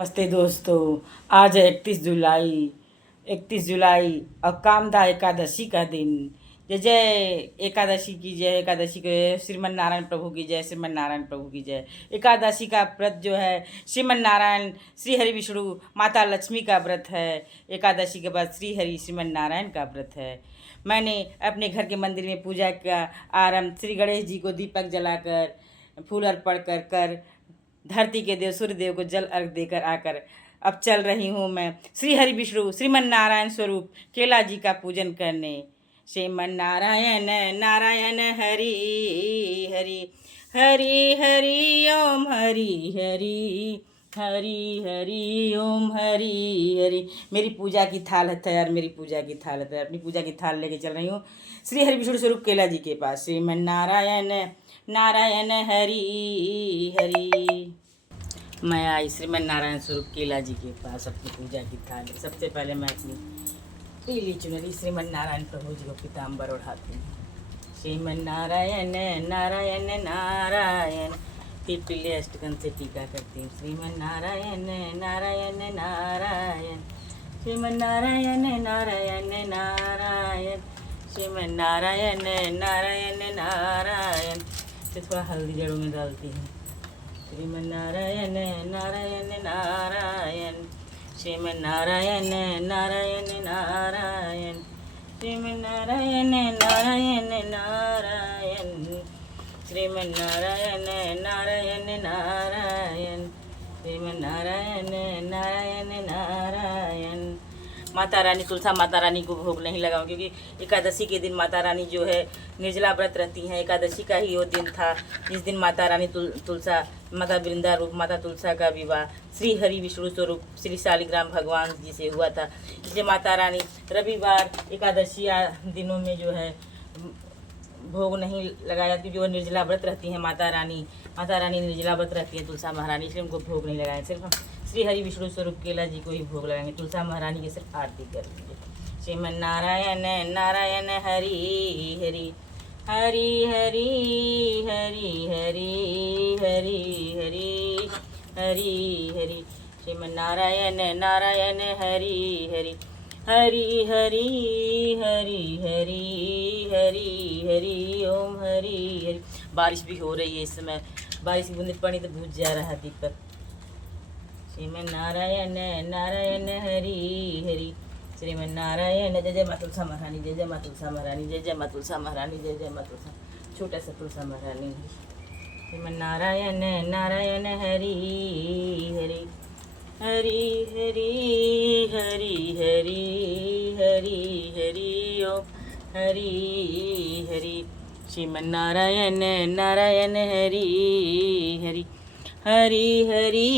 नमस्ते दोस्तों। आज है 31 जुलाई। 31 जुलाई और कामदा एकादशी का दिन। जय जय एकादशी की जय। एकादशी के श्रीमन नारायण प्रभु की जय। श्रीमन नारायण प्रभु की जय। एकादशी का व्रत जो है श्रीमन नारायण श्री हरि विष्णु माता लक्ष्मी का व्रत है। एकादशी के बाद श्री हरि श्रीमन नारायण का व्रत है। मैंने अपने घर के मंदिर में पूजा का आरंभ श्री गणेश जी को दीपक जलाकर फूल अर्पण कर धरती के देव सूर्य देव को जल अर्घ देकर आकर अब चल रही हूँ मैं श्री हरि विष्णु श्रीमन नारायण स्वरूप केला जी का पूजन करने। श्रीमन नारायण नारायण हरि हरि हरि हरि ओम हरि हरि हरि हरि ओम हरि हरि। मेरी पूजा की थाल है तैयार। मेरी पूजा की थाल है तैयार। अपनी पूजा की थाल लेके चल रही हूँ श्री हरि विष्णु स्वरूप केला जी के पास। श्रीमन नारायण नारायण हरि हरि। मैं आई श्रीमन नारायण स्वरूप केला जी के पास अपनी पूजा की थाल। सबसे पहले मैं अपनी पीली चुनरी श्रीमन नारायण प्रभु जी को पीताम्बर ओढ़ाती हूँ। श्रीमन नारायण नारायण नारायण। फिर पीले अष्टकन से टीका करती हूँ। श्रीमन नारायण नारायण नारायण श्रीमन नारायण नारायण नारायण श्रीमन नारायण नारायण नारायण। फिर थोड़ा हल्दी जड़ों में डालती हूँ। श्रीमन नारायण नारायण नारायण श्रीमन नारायण नारायण नारायण श्रीमन नारायण नारायण नारायण श्रीमन नारायण नारायण नारायण श्रीमन नारायण नारायण नारायण। माता रानी तुलसा माता रानी को भोग नहीं लगाऊं क्योंकि एकादशी के दिन माता रानी जो है निर्जला व्रत रहती हैं। एकादशी का ही वो दिन था जिस दिन माता रानी तुलसा माता वृंदा रूप माता तुलसा का विवाह श्री हरि विष्णु स्वरूप श्री शालिग्राम भगवान जी से हुआ था। इसलिए माता रानी रविवार एकादशी दिनों में जो है भोग नहीं लगाया क्योंकि वो निर्जला व्रत रहती हैं। माता रानी निर्जला व्रत रहती है तुलसा महारानी, इसलिए उनको भोग नहीं लगाए। सिर्फ श्री हरि विष्णु स्वरूप केला जी को ही भोग लगाएंगे। तुलसा महारानी की सिर्फ आरती कर लीजिए। श्रीमन नारायण नारायण हरि हरि हरि हरि हरि हरि हरि हरि हरि हरि श्रीमन नारायण नारायण हरि हरि हरि हरि हरि हरि हरि हरि ओम हरि हरि। बारिश भी हो रही है इस समय। बारिश की बूंदें पड़ी तो बुझ जा रहा है दीपक। श्रीमन नारायण नारायण हरि हरि श्रीमन नारायण। जय जय माँ तुलसा महारानी। जय जय माँ तुलसा महारानी। जय जय माँ तुलसा महारानी। जय जय माँ तुलसा छोटा सा तुलसा महारानी। श्रीमन नारायण नारायण हरि हरि हरि हरि हरि हरि हरि हरि ओम हरि हरि श्रीमन नारायण नारायण हरि हरि हरि हरि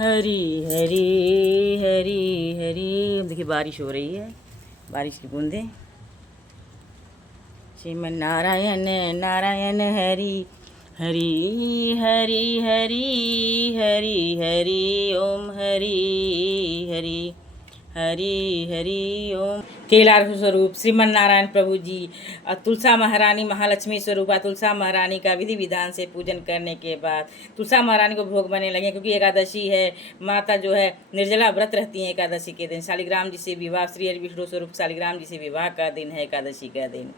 हरि हरि हरि हरि। देखिए बारिश हो रही है, बारिश की बूंदें। श्रीमन नारायण नारायण हरि हरि हरि हरि हरि हरि ओम हरि हरि हरि हरि ओम। केला स्वरूप श्रीमन नारायण प्रभु जी तुलसा महारानी महालक्ष्मी स्वरूपा तुलसा महारानी का विधि विधान से पूजन करने के बाद तुलसा महारानी को भोग बनने लगे क्योंकि एकादशी है। माता जो है निर्जला व्रत रहती हैं एकादशी के दिन। शालिग्राम जी से विवाह श्री हरि विष्णु स्वरूप शालिग्राम जी से विवाह का दिन है एकादशी का दिन।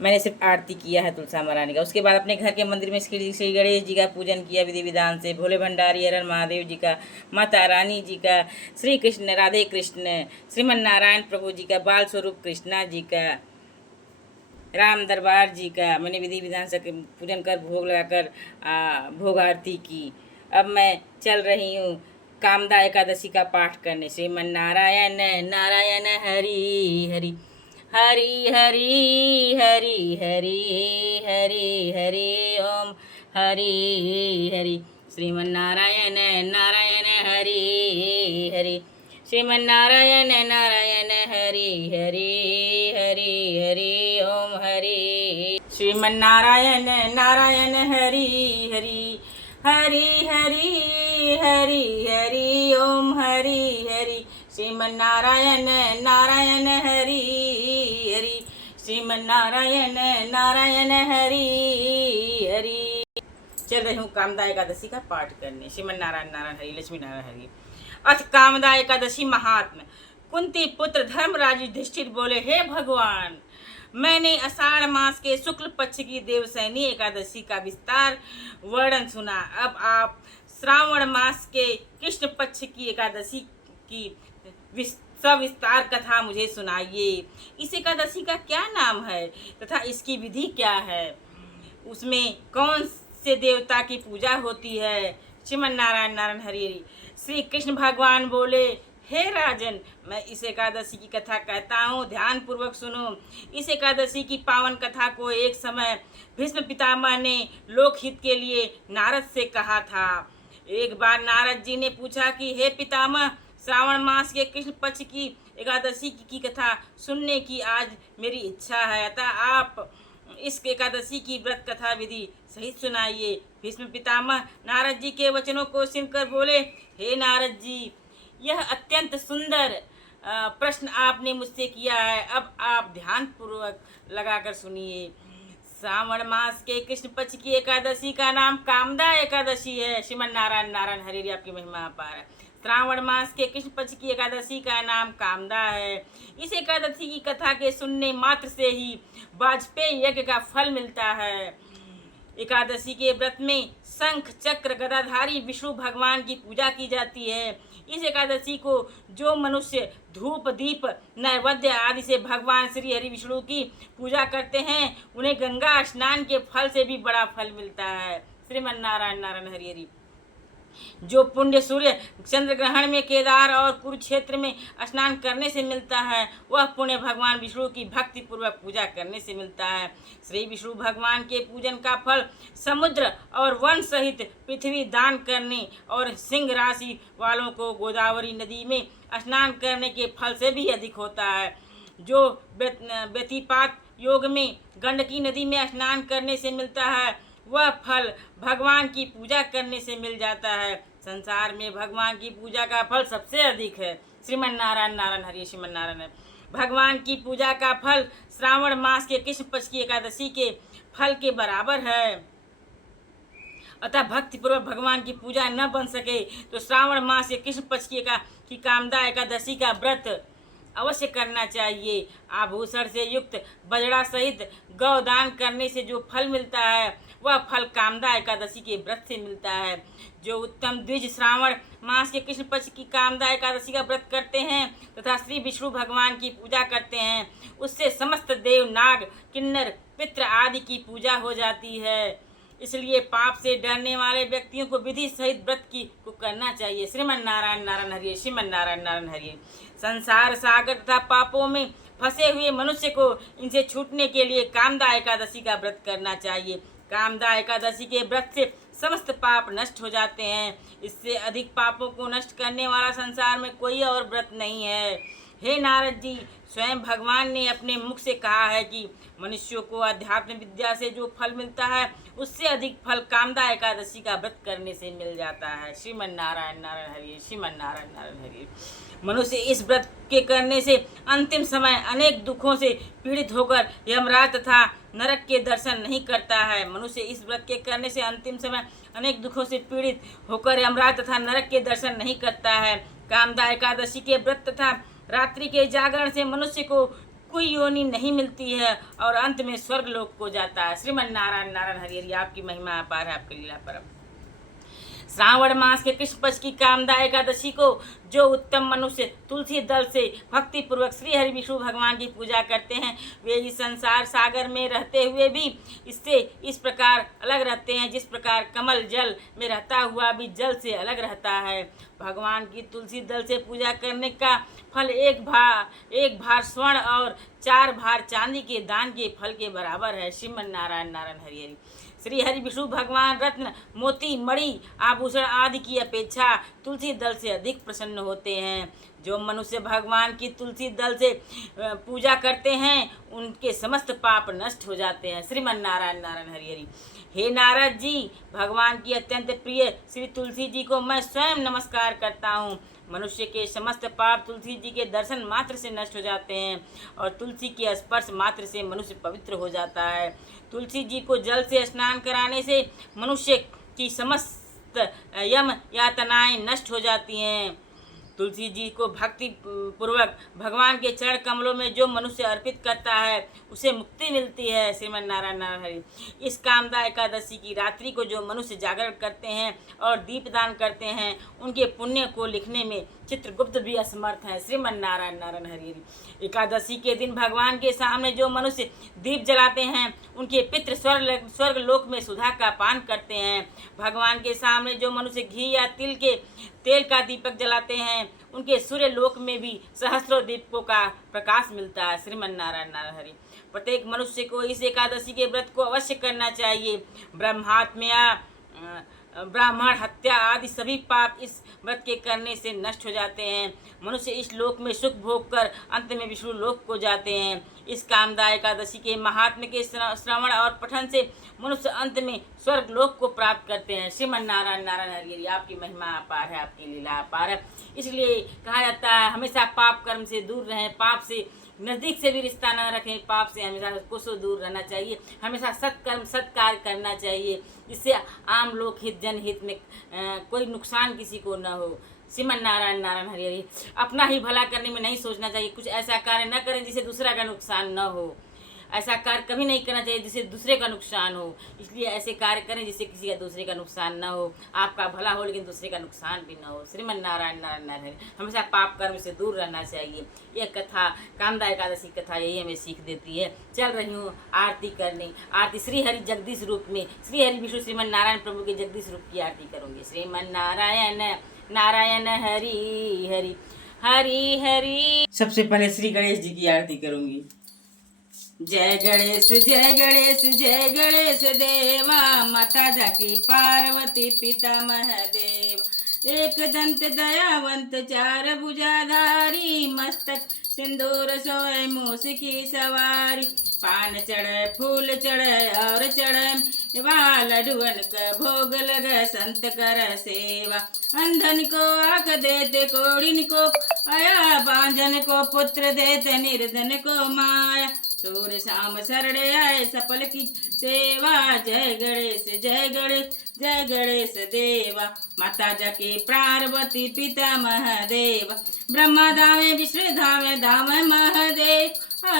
मैंने सिर्फ आरती किया है तुलसा महारानी का। उसके बाद अपने घर के मंदिर में श्री गणेश जी का पूजन किया विधि विधान से। भोले भंडारी हरण महादेव जी का, माता रानी जी का, श्री कृष्ण राधे कृष्ण श्रीमन नारायण प्रभु जी का, बाल स्वरूप कृष्णा जी का, राम दरबार जी का मैंने विधि विधान से पूजन कर भोग लगाकर भोग आरती की। अब मैं चल रही हूँ कामदा एकादशी का पाठ करने। श्रीमन नारायण नारायण हरि हरि हरि हरि हरि हरि हरि हरि ओम हरि हरि श्रीमन नारायण नारायण हरि हरि श्रीमन नारायण नारायण हरि हरि हरि हरि ओम हरि श्रीमन नारायण नारायण हरि हरि हरि हरि हरि हरि ओम हरि हरि श्रीमन नारायण नारायण हरि हरि श्रीमन नारायण नारायण हरि हरि। चल रही हूँ कामदा एकादशी का पाठ करने। श्रीमन नारायण नारायण हरि लक्ष्मी नारायण हरि अथ कामदा एकादशी महात्म्य। कुंती पुत्र धर्मराज युधिष्ठिर बोले, हे भगवान, मैंने आषाढ़ मास के शुक्ल पक्ष की देवसैनी एकादशी का विस्तार वर्णन सुना। अब आप श्रावण मास के कृष्ण पक्ष की एकादशी की सविस्तार कथा मुझे सुनाइए। इस एकादशी का क्या नाम है तथा इसकी विधि क्या है? उसमें कौन से देवता की पूजा होती है? श्रीमन नारायण नारायण हरि हरि। श्री कृष्ण भगवान बोले, हे राजन, मैं इस एकादशी की कथा कहता हूँ, ध्यान पूर्वक सुनो। इस एकादशी की पावन कथा को एक समय भीष्म पितामह ने लोकहित के लिए नारद से कहा था। एक बार नारद जी ने पूछा कि हे पितामह, श्रावण मास के कृष्ण पक्ष की एकादशी की कथा सुनने की आज मेरी इच्छा है, अतः आप इस एकादशी की व्रत कथा विधि सहित सुनाइए। भीष्म पितामह नारद जी के वचनों को सुनकर बोले, हे नारद जी, यह अत्यंत सुंदर प्रश्न आपने मुझसे किया है। अब आप ध्यान पूर्वक लगाकर सुनिए। श्रावण मास के कृष्ण पक्ष की एकादशी का नाम कामदा एकादशी है। श्रीमन नारायण नारायण हरि हरि, आपकी महिमा अपार है। श्रावण मास के कृष्ण पक्ष की एकादशी का नाम कामदा है। इस एकादशी की कथा के सुनने मात्र से ही वाजपेयी यज्ञ का फल मिलता है। एकादशी के व्रत में शंख चक्र गदाधारी विष्णु भगवान की पूजा की जाती है। इस एकादशी को जो मनुष्य धूप दीप नैवेद्य आदि से भगवान श्री हरि विष्णु की पूजा करते हैं, उन्हें गंगा स्नान के फल से भी बड़ा फल मिलता है। श्रीमन नारायण नारायण हरि हरि। जो पुण्य सूर्य चंद्र ग्रहण में केदार और कुरुक्षेत्र में स्नान करने से मिलता है, वह पुण्य भगवान विष्णु की भक्ति पूर्वक पूजा करने से मिलता है। श्री विष्णु भगवान के पूजन का फल समुद्र और वन सहित पृथ्वी दान करने और सिंह राशि वालों को गोदावरी नदी में स्नान करने के फल से भी अधिक होता है। जो व्यतिपात योग में गंडकी नदी में स्नान करने से मिलता है, वह फल भगवान की पूजा करने से मिल जाता है। संसार में भगवान की पूजा का फल सबसे अधिक है। श्रीमन नारायण नारायण हरि। श्रीमन नारायण। भगवान की पूजा का फल श्रावण मास के कृष्ण पक्ष की एकादशी के फल के बराबर है। अतः भक्ति पूर्वक भगवान की पूजा न बन सके तो श्रावण मास के कृष्ण पक्ष की कामदा एकादशी का व्रत अवश्य करना चाहिए। आभूषण से युक्त बजड़ा सहित गौदान करने से जो फल मिलता है, वह फल कामदा एकादशी के व्रत से मिलता है। जो उत्तम द्विज श्रावण मास के कृष्ण पक्ष की कामदा एकादशी का व्रत करते हैं तथा श्री विष्णु भगवान की पूजा करते हैं, उससे समस्त देव नाग किन्नर पितृ आदि की पूजा हो जाती है। इसलिए पाप से डरने वाले व्यक्तियों को विधि सहित व्रत को करना चाहिए। श्रीमन नारायण नारायण हरि। श्रीमन नारायण नारायण हरि। संसार सागर तथा पापों में फंसे हुए मनुष्य को इनसे छूटने के लिए कामदा एकादशी का व्रत करना चाहिए। कामदा एकादशी के व्रत से समस्त पाप नष्ट हो जाते हैं। इससे अधिक पापों को नष्ट करने वाला संसार में कोई और व्रत नहीं है। हे नारद जी, स्वयं भगवान ने अपने मुख से कहा है कि मनुष्यों को अध्यात्म विद्या से जो फल मिलता है, उससे अधिक फल कामदा एकादशी का व्रत करने से मिल जाता है। श्रीमन नारायण नारायण हरि। श्रीमन नारायण नारायण हरि। मनुष्य इस व्रत के करने से अंतिम समय अनेक दुखों से पीड़ित होकर यमराज तथा नरक के दर्शन नहीं करता है। मनुष्य इस व्रत के करने से अंतिम समय अनेक दुखों से पीड़ित होकर यमराज तथा नरक के दर्शन नहीं करता है। कामदा एकादशी के व्रत तथा रात्रि के जागरण से मनुष्य को कोई योनि नहीं मिलती है और अंत में स्वर्ग लोक को जाता है। श्रीमन नारायण नारायण हरि हरि। आपकी महिमा अपार है, आपकी लीला परम। श्रावण मास के कृष्ण पक्ष की कामदा एकादशी को जो उत्तम मनुष्य तुलसी दल से भक्ति पूर्वक श्री हरि विष्णु भगवान की पूजा करते हैं, वे इस संसार सागर में रहते हुए भी इससे इस प्रकार अलग रहते हैं जिस प्रकार कमल जल में रहता हुआ भी जल से अलग रहता है। भगवान की तुलसी दल से पूजा करने का फल एक भार स्वर्ण और 4 भार चांदी के दान के फल के बराबर है। श्रीमन नारायण नारायण हरि हरि। श्री हरि विष्णु भगवान रत्न मोती मणि आभूषण आदि की अपेक्षा तुलसी दल से अधिक प्रसन्न होते हैं। जो मनुष्य भगवान की तुलसी दल से पूजा करते हैं, उनके समस्त पाप नष्ट हो जाते हैं। श्रीमन नारायण नारायण हरि हरि। हे नारद जी, भगवान की अत्यंत प्रिय श्री तुलसी जी को मैं स्वयं नमस्कार करता हूँ। मनुष्य के समस्त पाप तुलसी जी के दर्शन मात्र से नष्ट हो जाते हैं और तुलसी के स्पर्श मात्र से मनुष्य पवित्र हो जाता है। तुलसी जी को जल से स्नान कराने से मनुष्य की समस्त यम यातनाएं नष्ट हो जाती हैं। तुलसी जी को भक्ति पूर्वक भगवान के चरण कमलों में जो मनुष्य अर्पित करता है उसे मुक्ति मिलती है। श्रीमन नारायण नारायण हरि। इस कामदा एकादशी की रात्रि को जो मनुष्य जागरण करते हैं और दीपदान करते हैं उनके पुण्य को लिखने में चित्रगुप्त भी असमर्थ हैं। श्रीमन नारायण नारायण हरि हरि। एकादशी के दिन भगवान के सामने जो मनुष्य दीप जलाते हैं उनके पितृ स्वर्ग लोक में सुधा का पान करते हैं। भगवान के सामने जो मनुष्य घी या तिल के तेल का दीपक जलाते हैं उनके सूर्य लोक में भी सहस्रों दीपकों का प्रकाश मिलता है। श्रीमन नारायण नारायण हरि। प्रत्येक मनुष्य को इस एकादशी के व्रत को अवश्य करना चाहिए। ब्रह्मात्म्य ब्राह्मण हत्या आदि सभी पाप इस व्रत के करने से नष्ट हो जाते हैं। मनुष्य इस लोक में सुख भोग कर अंत में विष्णु लोक को जाते हैं। इस कामदा एकादशी के महात्म्य के श्रवण और पठन से मनुष्य अंत में स्वर्ग लोक को प्राप्त करते हैं। श्रीमन नारायण नारायण हरि हरि। आपकी महिमा अपार है, आपकी लीला अपार है। इसलिए कहा जाता है हमेशा पाप कर्म से दूर रहें, पाप से नज़दीक से भी रिश्ता न रखें, पाप से हमेशा कोसों दूर रहना चाहिए। हमेशा सत्कर्म सत्कार्य करना चाहिए जिससे आम लोक हित जनहित में कोई नुकसान किसी को न हो। श्रीमन नारायण नारायण हरि हरि। अपना ही भला करने में नहीं सोचना चाहिए। कुछ ऐसा कार्य न करें जिससे दूसरा का नुकसान न हो। ऐसा कार्य कभी नहीं करना चाहिए जिससे दूसरे का नुकसान हो। इसलिए ऐसे कार्य करें जिससे किसी का दूसरे का नुकसान न हो। आपका भला हो लेकिन दूसरे का नुकसान भी न हो। श्रीमन नारायण नारायण नारायण। हमेशा पाप कर्म से दूर रहना चाहिए। यह कथा कामदा एकादशी कथा यही हमें सीख देती है। चल रही हूँ आरती करने। आरती श्री हरि जगदीश रूप में श्री हरि विष्णु श्रीमन नारायण प्रभु के जगदीश रूप की आरती करूँगी। श्रीमन नारायण नारायण हरि हरि हरि हरि। सबसे पहले श्री गणेश जी की आरती करूँगी। जय गणेश जय गणेश जय गणेश देवा, माता जाकी पार्वती पिता महादेव। एक दंत दयावंत चार भुजाधारी, मस्तक सिंदूर सोए मूस की सवारी। पान चढ़े फूल चढ़े और चढ़े लडुअन का भोग लग, संत कर सेवा। अंधन को आँख देते कोड़िन को आया, बांझन को पुत्र देते निर्धन को माया। सूर शाम शरण आए सफल की सेवा, जय गणेश जय गणेश जय गणेश देवा। माता जाके पार्वती पिता महादेव, ब्रह्मा धामे विष्णु धामे धाम महादेव।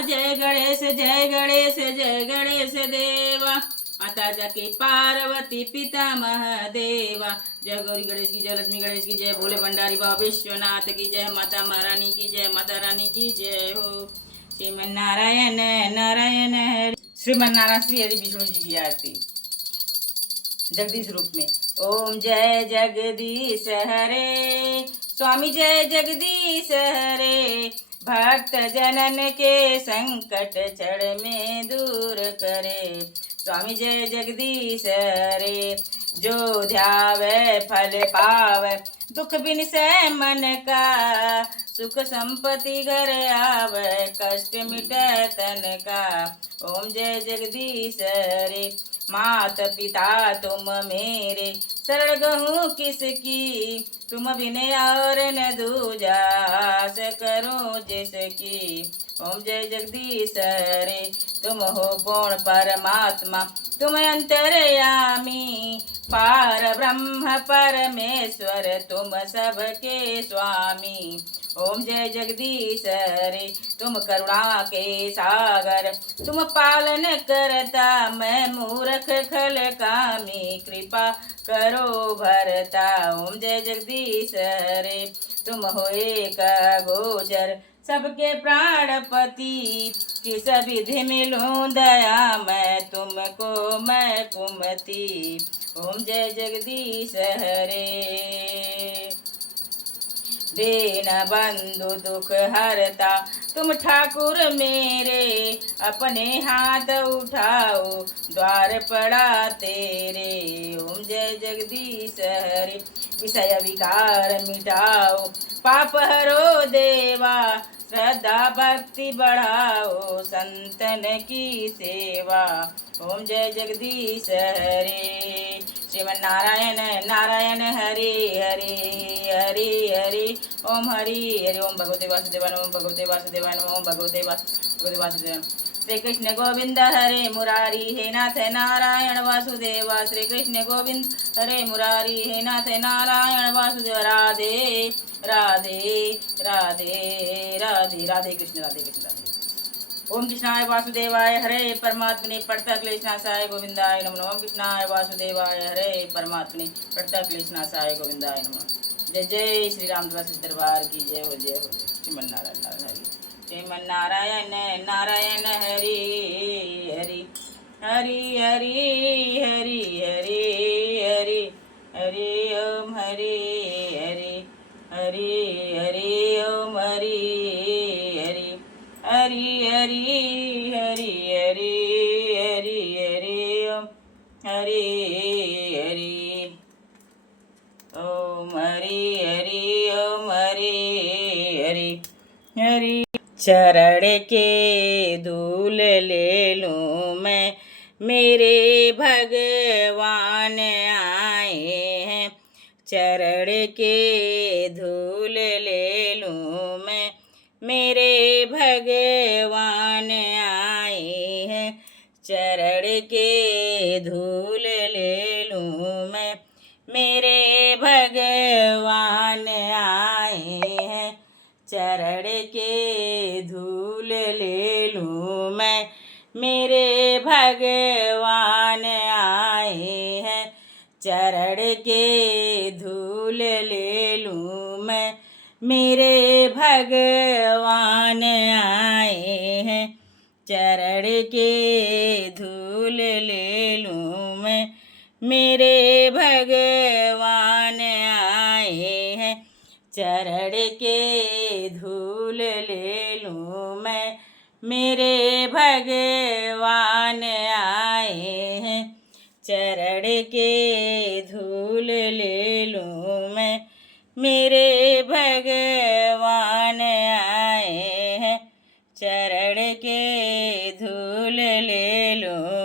जय गणेश जय गणेश जय गणेश देवा। माता जाके पार्वती पिता महादेवा। जय गौरी गणेश की जय, लक्ष्मी गणेश की जय, भोले भंडारी बाबा विश्वनाथ की जय, माता महारानी की जय, माता रानी की जय हो। श्रीमन नारायण नारायण हरि। श्रीमन नारायण श्री हरि विष्णु जी की आरती जगदीश रूप में। ओम जय जगदीश हरे स्वामी जय जगदीश हरे, भक्त जनन के संकट क्षण में दूर करे। स्वामी जय जगदीश हरे, जो ध्यावे फल पावे, दुख बिन से मन का, सुख संपत्ति घर आवे, कष्ट मिटे तन का। ओम जय जगदीश हरे, मात पिता तुम मेरे, शरण गहूँ किसकी, तुम बिन और न दूजा, आस करो जिसकी। ओम जय जगदीश हरे, तुम हो कौन परमात्मा, तुम अंतर्यामी, पार ब्रह्म परमेश्वर, तुम सबके स्वामी। ओम जय जगदीश हरे, तुम करुणा के सागर, तुम पालन करता, मैं मूर्ख खल कामी, कृपा करो भरता। ओम जय जगदीश हरे, तुम हो एक गोचर, सबके प्राणपति, किस विधि मिलूं दया मैं तुमको मैं कुमति। ओम जय जगदीश हरे, दीन बंधु दुख हरता, तुम ठाकुर मेरे, अपने हाथ उठाओ द्वार पड़ा तेरे। ओम जय जगदीश हरे, विषय विकार मिटाओ, पाप हरो देवा, श्रद्धा भक्ति बढ़ाओ, संतन की सेवा। ओम जय जगदीश हरे, श्रीमन नारायण नारायण हरे हरे हरे हरे। ओम हरि हरि। ओम भगवते वासुदेवाय नमः, भगवते वासुदेवाय नमः, भगवते वासुदेवाय। श्री कृष्ण गोविंद हरे मुरारी हे नाथ नारायण वासुदेव श्री कृष्ण गोविंद हरे मुरारी हे नाथ नारायण वासुदेव राधे राधे राधे राधे राधे कृष्ण राधे कृष्ण राधे। ओम कृष्णाय वासुदेवाय हरे परमात्मने पढ़ता क्लेशनाशाय गोविंदाय नमः। ओम कृष्णाय वासुदेवाय हरे परमात्मने पढ़ता क्लेशनाशाय गोविंदाय नमः। जय जय श्री रामदास दरबार की जय हो जय हो। श्रीमन नारायण नारायण हरि श्रीमन नारायण नारायण हरि हरि हरि हरि हरि हरि हरि हरि ओम हरि हरि हरि हरि ओम हरि हरि हरि हरि हरि हरि हरि हरि ओम हरि हरि ओम हरि हरि ओम हरि हरि हरि। चरण के धूल ले लूं मैं मेरे भगवान आए हैं। चरण के धूल ले लूं मैं मेरे भगवान आए हैं। चरण के धूल ले लूं मैं मेरे भगवान आए हैं। चरण के धूल ले लूं मैं मेरे भगवान आए हैं। चरण के धूल ले लूं मैं मेरे भगवान आए हैं। चरण के धूल ले लूं मैं मेरे भगवान आए हैं। चरण के धूल ले लूं मैं मेरे भगवान आए हैं। चरण के धूल ले लूं मैं मेरे भगवान आए हैं। चरण के धूल ले लूं